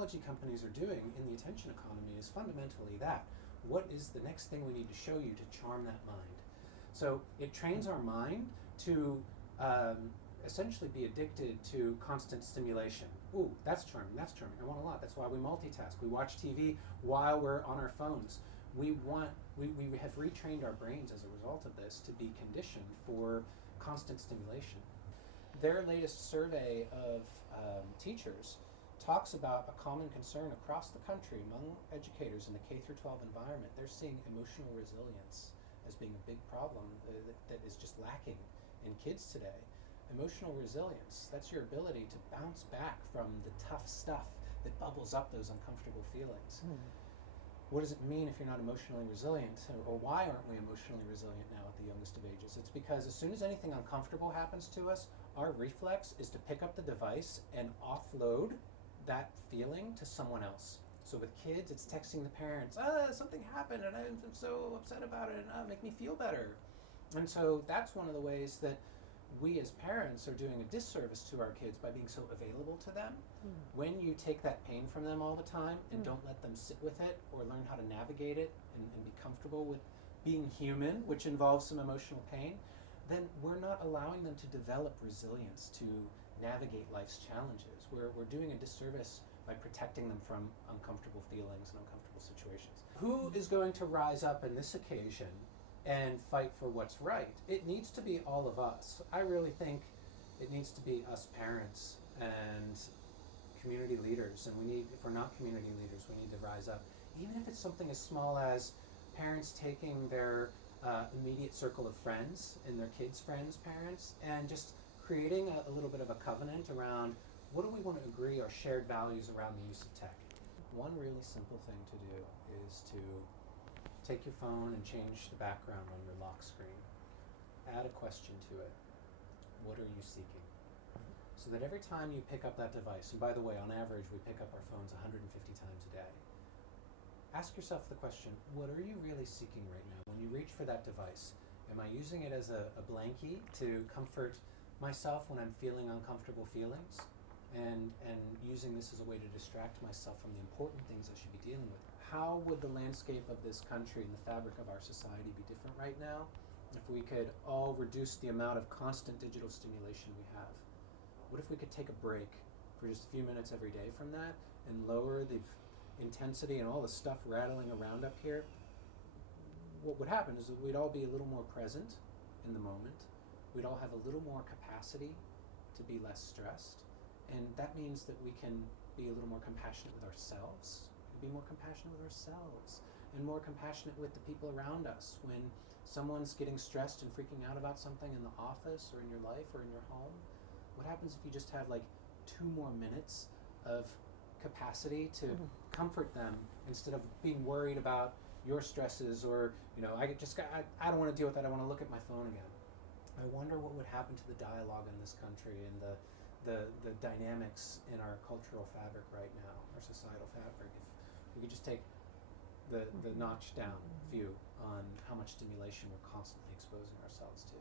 technology companies are doing in the attention economy is fundamentally that. What is the next thing we need to show you to charm that mind? So it trains our mind to essentially be addicted to constant stimulation. Ooh, that's charming, I want a lot. That's why we multitask. We watch TV while we're on our phones. We have retrained our brains as a result of this to be conditioned for constant stimulation. Their latest survey of teachers talks about a common concern across the country among educators in the K-12 environment. They're seeing emotional resilience as being a big problem that is just lacking in kids today. Emotional resilience, that's your ability to bounce back from the tough stuff that bubbles up those uncomfortable feelings. What does it mean if you're not emotionally resilient? Or why aren't we emotionally resilient now at the youngest of ages? It's because as soon as anything uncomfortable happens to us, our reflex is to pick up the device and offload that feeling to someone else. So with kids, it's texting the parents, something happened and I'm so upset about it, and make me feel better. And so that's one of the ways that we as parents are doing a disservice to our kids by being so available to them. When you take that pain from them all the time and don't let them sit with it or learn how to navigate it and be comfortable with being human, which involves some emotional pain, then we're not allowing them to develop resilience to navigate life's challenges. We're doing a disservice by protecting them from uncomfortable feelings and uncomfortable situations. Who is going to rise up in this occasion and fight for what's right? It needs to be all of us. I really think it needs to be us parents and community leaders, and if we're not community leaders, we need to rise up. Even if it's something as small as parents taking their immediate circle of friends and their kids' friends' parents and just creating a little bit of a covenant around what do we want to agree are shared values around the use of tech. One really simple thing to do is to take your phone and change the background on your lock screen. Add a question to it. What are you seeking? So that every time you pick up that device, and by the way, on average, we pick up our phones 150 times a day. Ask yourself the question, what are you really seeking right now? When you reach for that device, am I using it as a blankie to comfort myself when I'm feeling uncomfortable feelings? And using this as a way to distract myself from the important things I should be dealing with. How would the landscape of this country and the fabric of our society be different right now if we could all reduce the amount of constant digital stimulation we have? What if we could take a break for just a few minutes every day from that and lower the intensity and all the stuff rattling around up here? What would happen is that we'd all be a little more present in the moment. We'd all have a little more capacity to be less stressed. And that means that we can be a little more compassionate with ourselves, be more compassionate with ourselves, and more compassionate with the people around us. When someone's getting stressed and freaking out about something in the office or in your life or in your home, what happens if you just have like 2 more minutes of capacity to comfort them instead of being worried about your stresses or, I don't want to deal with that, I want to look at my phone again. I wonder what would happen to the dialogue in this country and the dynamics in our cultural fabric right now, our societal fabric, if we could just take the notch down view on how much stimulation we're constantly exposing ourselves to.